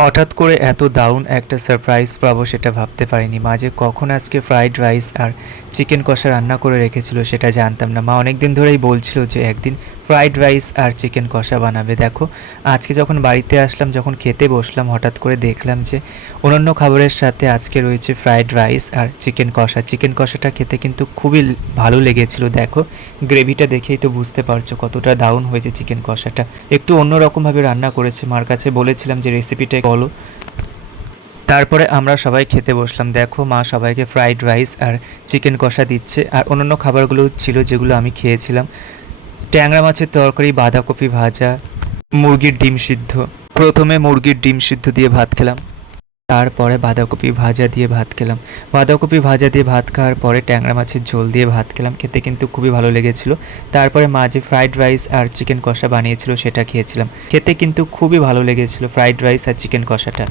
হঠাৎ করে এত দারুণ একটা সারপ্রাইজ পাবো সেটা ভাবতে পারিনি। মা যে কখন আজকে ফ্রাইড রাইস আর চিকেন কষা রান্না করে রেখেছিল সেটা জানতাম না। মা অনেক দিন ধরেই বলছিল যে একদিন ফ্রাইড রাইস আর চিকেন কষা বানাবে। দেখো আজকে যখন বাড়িতে আসলাম, যখন খেতে বসলাম, হঠাৎ করে দেখলাম যে অন্যান্য খাবারের সাথে আজকে রয়েছে ফ্রাইড রাইস আর চিকেন কষা। চিকেন কষাটা খেতে কিন্তু খুবই ভালো লেগেছিল। দেখো গ্রেভিটা দেখেই তো বুঝতে পারছো কতটা দারুণ হয়েছে চিকেন কষাটা। একটু অন্যরকমভাবে রান্না করেছে, মার কাছে বলেছিলাম যে রেসিপিটা বলো। তারপরে আমরা সবাই খেতে বসলাম। দেখো মা সবাইকে ফ্রাইড রাইস আর চিকেন কষা দিচ্ছে, আর অন্যান্য খাবারগুলো ছিল যেগুলো আমি খেয়েছিলাম। ট্যাংরা মাছের তরকারি, বাঁধাকপি ভাজা, মুরগির ডিম সিদ্ধ। প্রথমে মুরগির ডিম সিদ্ধ দিয়ে ভাত খেলাম, তারপরে বাঁধাকপি ভাজা দিয়ে ভাত খেলাম। বাঁধাকপি ভাজা দিয়ে ভাত খাওয়ার পরে ট্যাংরা মাছের ঝোল দিয়ে ভাত খেলাম। খেতে কিন্তু খুবই ভালো লেগেছিল। তারপরে মা যে ফ্রাইড রাইস আর চিকেন কষা বানিয়েছিল সেটা খেয়েছিলাম। খেতে কিন্তু খুবই ভালো লেগেছিল ফ্রাইড রাইস আর চিকেন কষাটা।